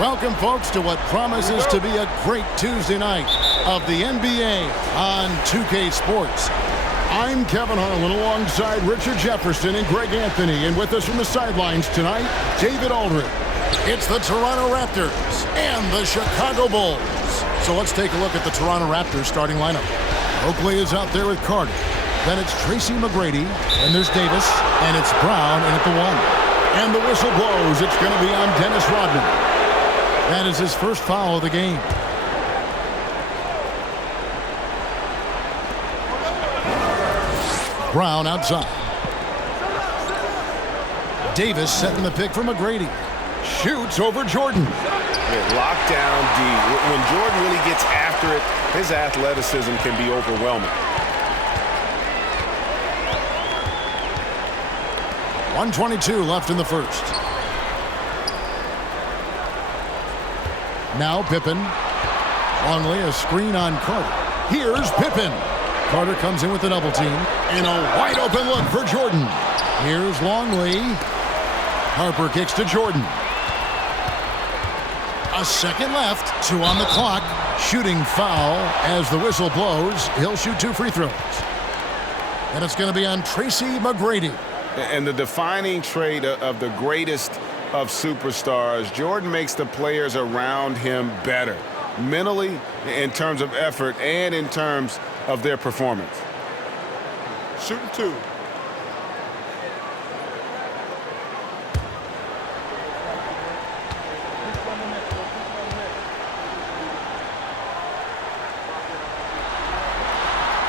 Welcome, folks, to what promises to be a great Tuesday night of the NBA on 2K Sports. I'm Kevin Harlan alongside Richard Jefferson and Greg Anthony, and with us from the sidelines tonight, David Aldridge. It's the Toronto Raptors and the Chicago Bulls. So let's take a look at the Toronto Raptors starting lineup. Oakley is out there with Carter. Then it's Tracy McGrady, and there's Davis, and it's Brown in at the 1. And the whistle blows. It's going to be on Dennis Rodman. That is his first foul of the game. Brown outside. Davis setting the pick for McGrady. Shoots over Jordan. Lockdown D. When Jordan really gets after it, his athleticism can be overwhelming. 1:22 left in the first. Now Pippen. Longley, a screen on Carter. Here's Pippen. Carter comes in with a double team. And a wide open look for Jordan. Here's Longley. Harper kicks to Jordan. A second left. 2 on the clock. Shooting foul as the whistle blows. He'll shoot 2 free throws. And it's going to be on Tracy McGrady. And the defining trait of the greatest of superstars, Jordan makes the players around him better, mentally, in terms of effort, and in terms of their performance. Shooting 2.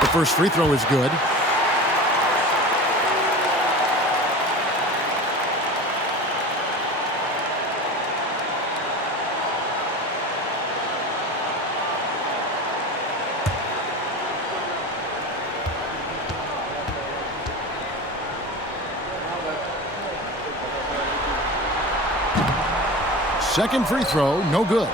The first free throw is good. Second free throw, no good.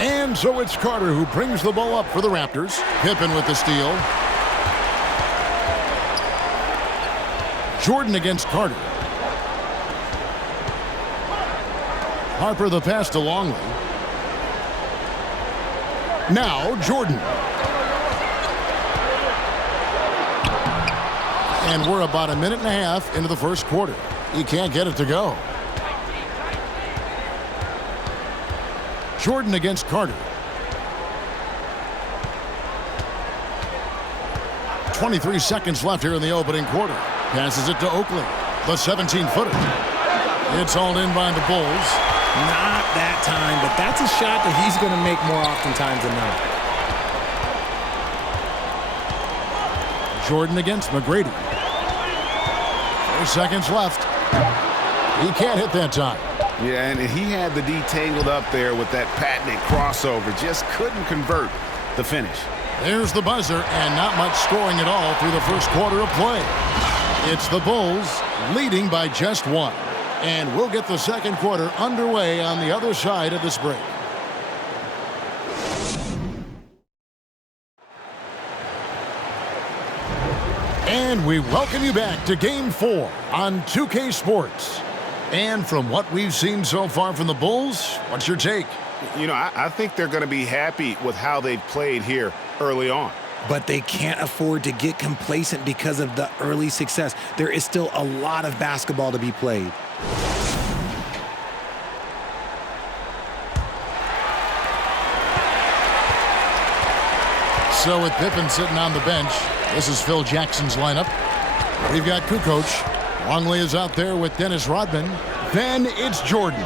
And so it's Carter who brings the ball up for the Raptors. Pippen with the steal. Jordan against Carter. Harper the pass to Longley. Now Jordan. And we're about a minute and a half into the first quarter. He can't get it to go. Jordan against Carter. 23 seconds left here in the opening quarter. Passes it to Oakley. The 17-footer. It's all in by the Bulls. Not that time, but that's a shot that he's going to make more oftentimes than not. Jordan against McGrady. 4 seconds left. He can't hit that time. Yeah, and he had the D tangled up there with that patented crossover. Just couldn't convert the finish. There's the buzzer, and not much scoring at all through the first quarter of play. It's the Bulls leading by just 1. And we'll get the second quarter underway on the other side of this break. And we welcome you back to Game 4 on 2K Sports. And from what we've seen so far from the Bulls, what's your take? You know, I think they're going to be happy with how they've played here early on. But they can't afford to get complacent because of the early success. There is still a lot of basketball to be played. So with Pippen sitting on the bench, this is Phil Jackson's lineup. We've got Kukoc. Longley is out there with Dennis Rodman. Then it's Jordan.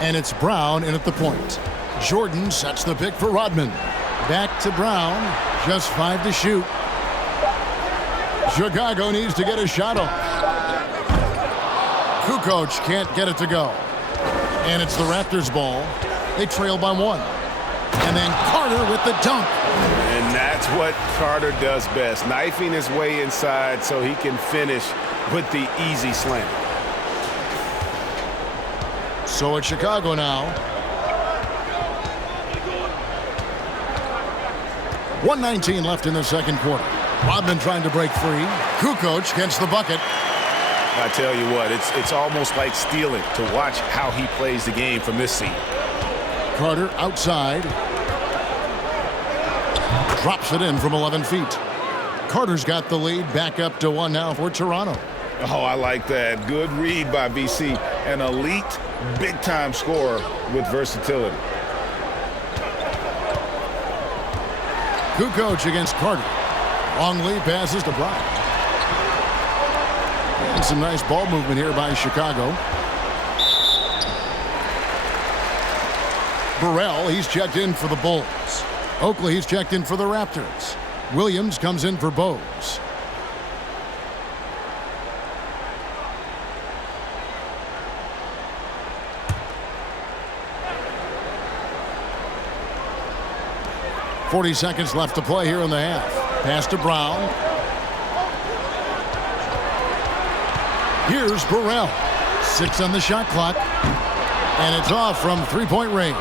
And it's Brown in at the point. Jordan sets the pick for Rodman. Back to Brown. Just 5 to shoot. Chicago needs to get a shot off. Kukoc can't get it to go. And it's the Raptors' ball. They trail by 1. And then Carter with the dunk. And that's what Carter does best, knifing his way inside so he can finish with the easy slam. So it's Chicago now. 1:19 left in the second quarter. Rodman trying to break free. Kukoc gets the bucket. I tell you what, it's almost like stealing to watch how he plays the game from this seat. Carter outside. Drops it in from 11 feet. Carter's got the lead back up to 1 now for Toronto. Oh, I like that. Good read by BC. An elite, big-time scorer with versatility. Kukoc against Carter. Long lead passes to Bryant. And some nice ball movement here by Chicago. Burrell, he's checked in for the Bulls. Oakley, he's checked in for the Raptors. Williams comes in for Bogues. .40 seconds left to play here in the half. Pass to Brown. Here's Burrell. 6 on the shot clock. And it's off from three-point range.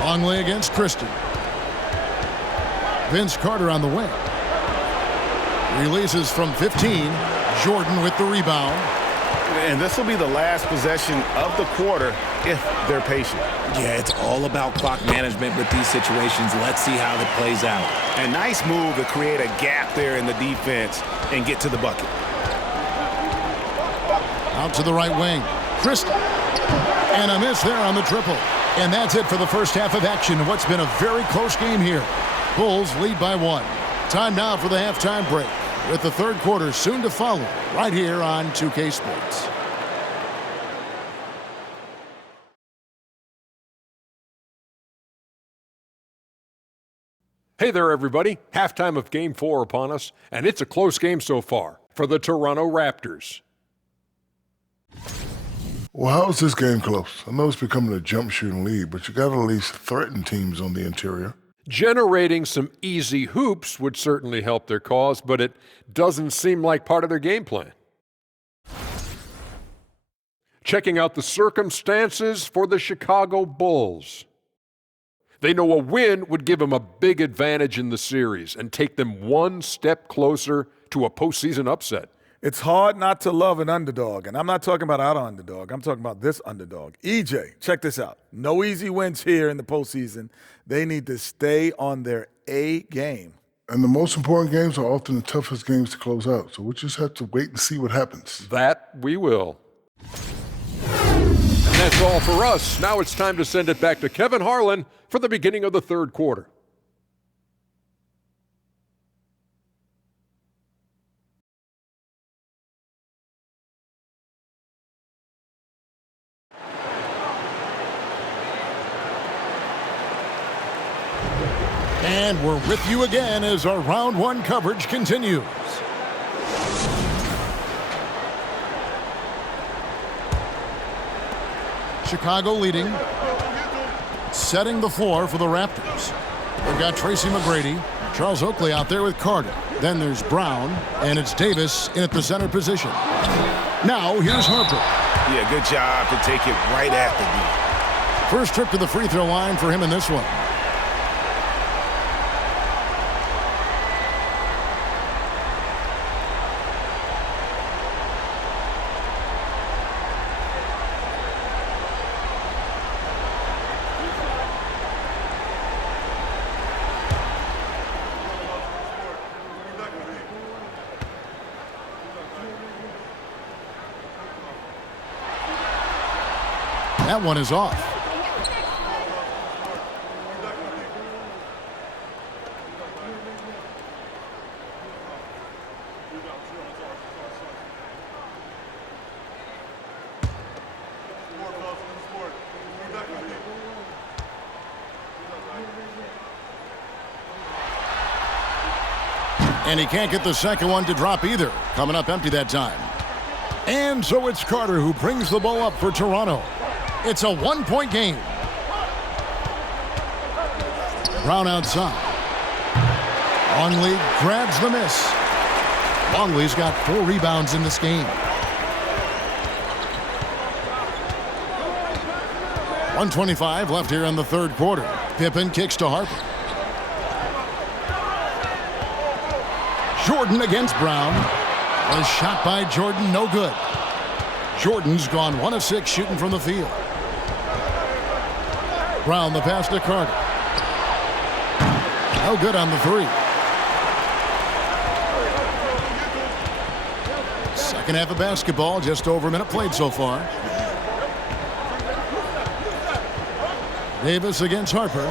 Longley against Christie. Vince Carter on the wing. Releases from 15. Jordan with the rebound. And this will be the last possession of the quarter if they're patient. Yeah, it's all about clock management with these situations. Let's see how it plays out. A nice move to create a gap there in the defense and get to the bucket. Out to the right wing. Christie. And a miss there on the triple. And that's it for the first half of action in what's been a very close game here. Bulls lead by 1. Time now for the halftime break, with the third quarter soon to follow right here on 2K Sports. Hey there, everybody. Halftime of Game 4 upon us, and it's a close game so far for the Toronto Raptors. Well, how is this game close? I know it's becoming a jump shooting lead, but you got to at least threaten teams on the interior. Generating some easy hoops would certainly help their cause, but it doesn't seem like part of their game plan. Checking out the circumstances for the Chicago Bulls. They know a win would give them a big advantage in the series and take them one step closer to a postseason upset. It's hard not to love an underdog, and I'm not talking about our underdog. I'm talking about this underdog. EJ, check this out. No easy wins here in the postseason. They need to stay on their A game. And the most important games are often the toughest games to close out, so we just have to wait and see what happens. That we will. And that's all for us. Now it's time to send it back to Kevin Harlan for the beginning of the third quarter. And we're with you again as our round 1 coverage continues. Chicago leading. Setting the floor for the Raptors. They've got Tracy McGrady, Charles Oakley out there with Carter. Then there's Brown, and it's Davis in at the center position. Now here's Harper. Yeah, good job to take it right at the D. First trip to the free throw line for him in this one. That one is off. And he can't get the second one to drop either. Coming up empty that time. And so it's Carter who brings the ball up for Toronto. It's a 1-point game. Brown outside. Longley grabs the miss. Longley's got 4 rebounds in this game. 1:25 left here in the third quarter. Pippen kicks to Harper. Jordan against Brown. A shot by Jordan, no good. Jordan's gone 1 of 6 shooting from the field. Brown the pass to Carter. No good on the 3. Second half of basketball, just over a minute played so far. Davis against Harper.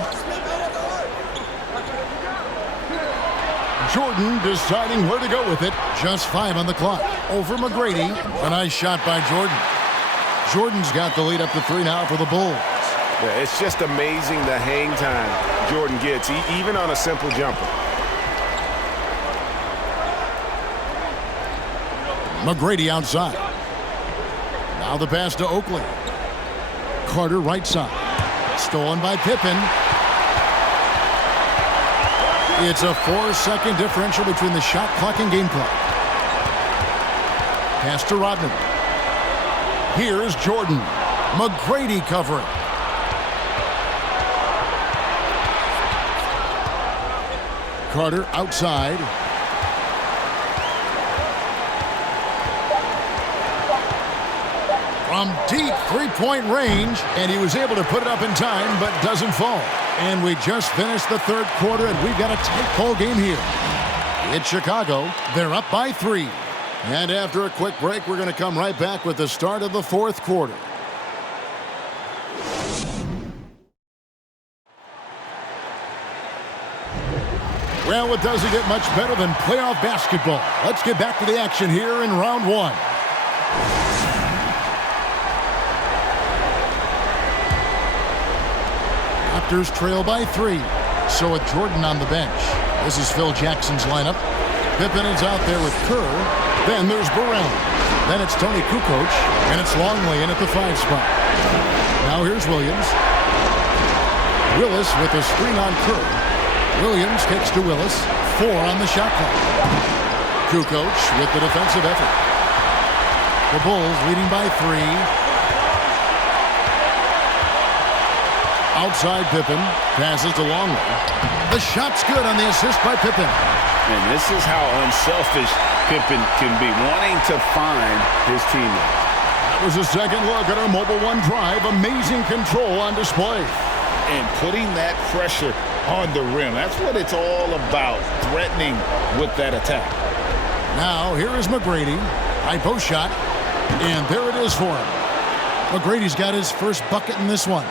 Jordan deciding where to go with it. Just 5 on the clock. Over McGrady. A nice shot by Jordan. Jordan's got the lead up to 3 now for the Bulls. Yeah, it's just amazing the hang time Jordan gets, even on a simple jumper. McGrady outside. Now the pass to Oakley. Carter right side. Stolen by Pippen. It's a 4-second differential between the shot clock and game clock. Pass to Rodman. Here's Jordan. McGrady covering. Carter outside. From deep three-point range, and he was able to put it up in time, but doesn't fall. And we just finished the third quarter, and we've got a tight ball game here. It's Chicago. They're up by 3. And after a quick break, we're going to come right back with the start of the fourth quarter. Well, it doesn't get much better than playoff basketball. Let's get back to the action here in round 1. Raptors trail by 3. So with Jordan on the bench. This is Phil Jackson's lineup. Pippen is out there with Kerr. Then there's Burrell. Then it's Tony Kukoc. And it's Longley in at the 5 spot. Now here's Williams. Willis with a screen on Kerr. Williams kicks to Willis. 4 on the shot clock. Kukoc with the defensive effort. The Bulls leading by 3. Outside Pippen. Passes to Longley. The shot's good on the assist by Pippen. And this is how unselfish Pippen can be, wanting to find his teammate. That was a second look at our Mobile 1 drive. Amazing control on display. And putting that pressure on the rim. That's what it's all about, threatening with that attack. Now, here is McGrady. High post shot. And there it is for him. McGrady's got his first bucket in this one.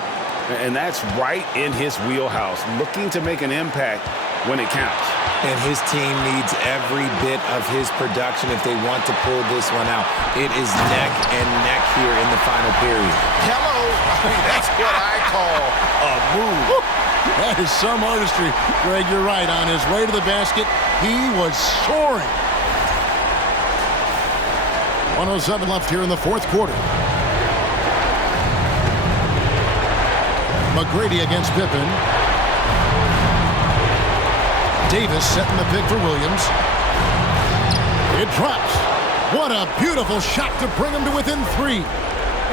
And that's right in his wheelhouse, looking to make an impact when it counts. And his team needs every bit of his production if they want to pull this one out. It is neck and neck here in the final period. Hello. I mean, that's what I call a move. That is some artistry. Greg, you're right. On his way to the basket, he was soaring. 1:07 left here in the fourth quarter. McGrady against Pippen. Davis setting the pick for Williams. It drops. What a beautiful shot to bring him to within 3.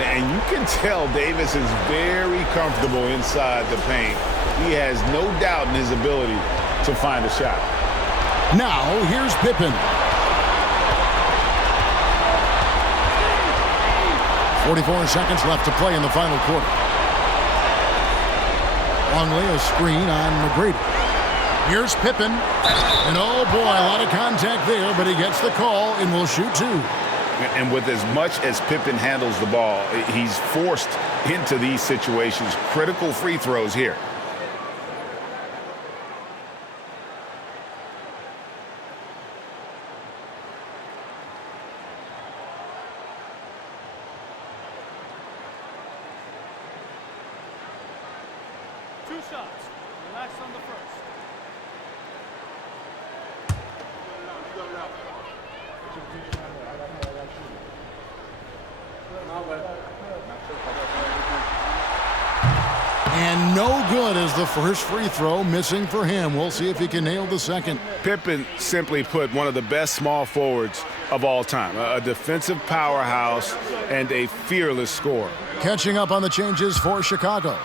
And you can tell Davis is very comfortable inside the paint. He has no doubt in his ability to find a shot. Now, here's Pippen. 44 seconds left to play in the final quarter. Longley, a screen on McGrady. Here's Pippen. And oh boy, a lot of contact there, but he gets the call and will shoot 2. And with as much as Pippen handles the ball, he's forced into these situations. Critical free throws here. Two shots. Relax on the first. And no good as the first free throw, missing for him. We'll see if he can nail the second. Pippen, simply put, one of the best small forwards of all time. A defensive powerhouse and a fearless scorer. Catching up on the changes for Chicago.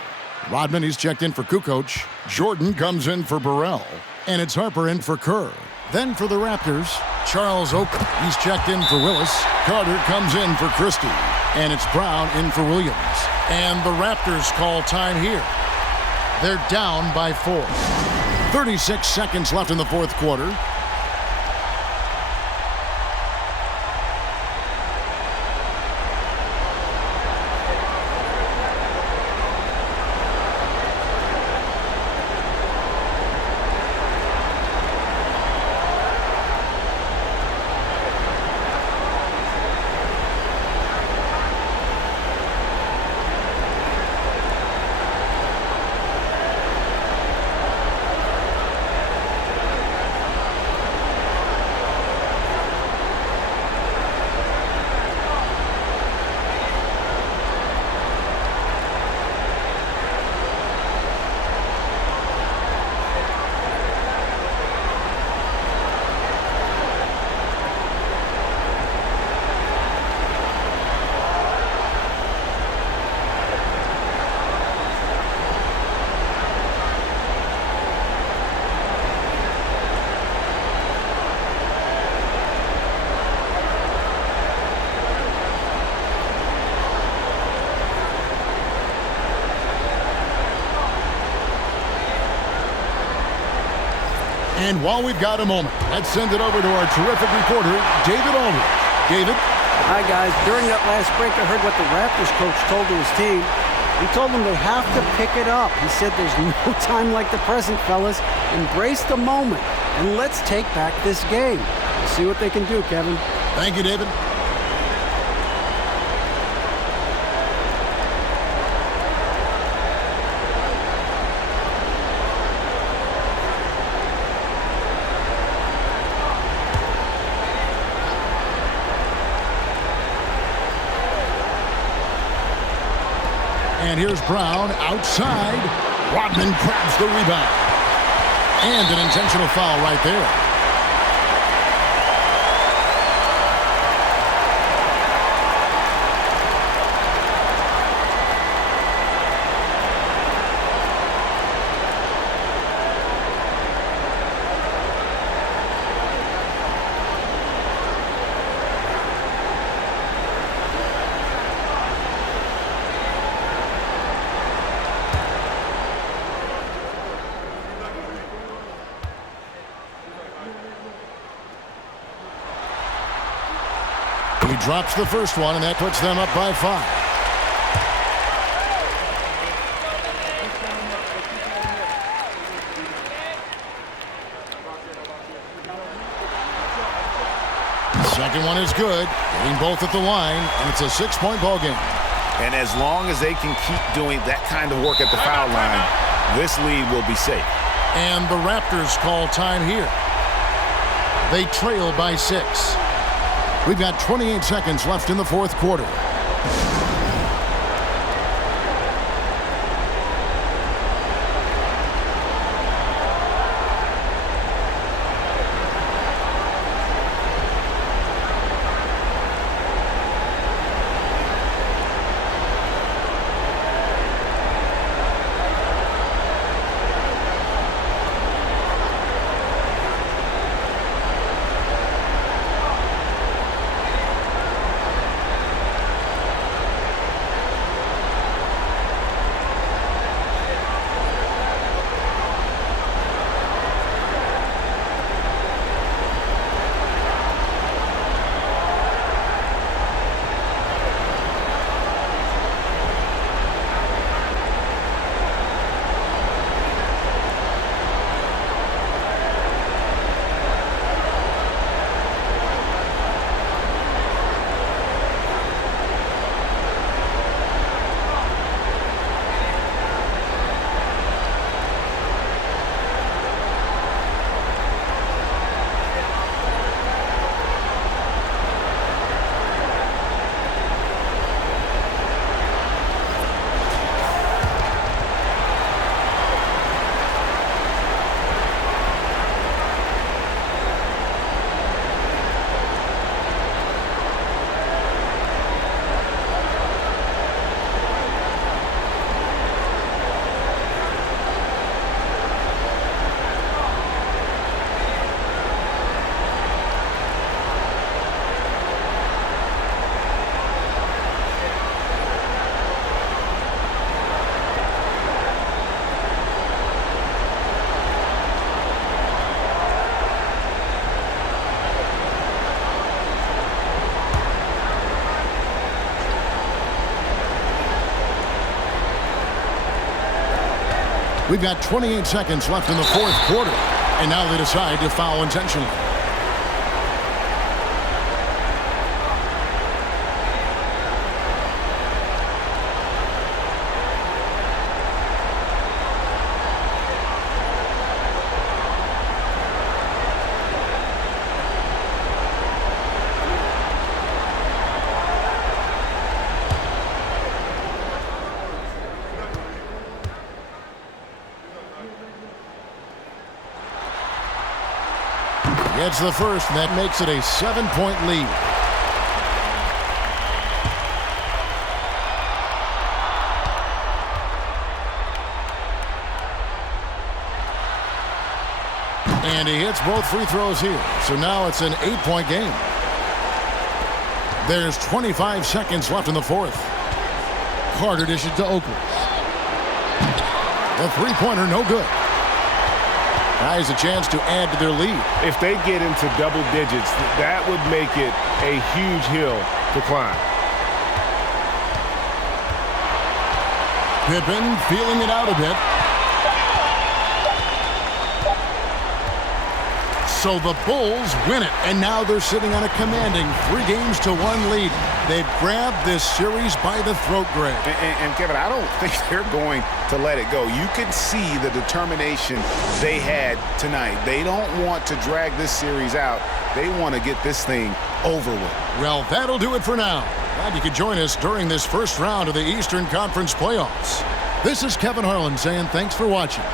Rodman, he's checked in for Kukoc. Jordan comes in for Burrell. And it's Harper in for Kerr. Then for the Raptors, Charles Oakley. He's checked in for Willis. Carter comes in for Christie. And it's Brown in for Williams. And the Raptors call time here. They're down by 4. 36 seconds left in the fourth quarter. And while we've got a moment, let's send it over to our terrific reporter, David Aldridge. David? Hi, guys. During that last break, I heard what the Raptors coach told to his team. He told them they have to pick it up. He said there's no time like the present, fellas. Embrace the moment, and let's take back this game. We'll see what they can do, Kevin. Thank you, David. And here's Brown outside. Rodman grabs the rebound. And an intentional foul right there. He drops the first one, and that puts them up by 5. The second one is good, getting both at the line, and it's a 6-point ball game. And as long as they can keep doing that kind of work at the foul line, this lead will be safe. And the Raptors call time here. They trail by 6. We've got 28 seconds left in the fourth quarter. We've got 28 seconds left in the fourth quarter, and now they decide to foul intentionally. Gets the first, and that makes it a 7-point lead. And he hits both free throws here. So now it's an 8-point game. There's 25 seconds left in the fourth. Carter dishes to Oakley. The three-pointer, no good. Has a chance to add to their lead. If they get into double digits, that would make it a huge hill to climb. Pippen feeling it out a bit. So the Bulls win it, and now they're sitting on a commanding 3-1 lead. They've grabbed this series by the throat, Greg. And Kevin, I don't think they're going to let it go. You can see the determination they had tonight. They don't want to drag this series out. They want to get this thing over with. Well, that'll do it for now. Glad you could join us during this first round of the Eastern Conference playoffs. This is Kevin Harlan saying thanks for watching.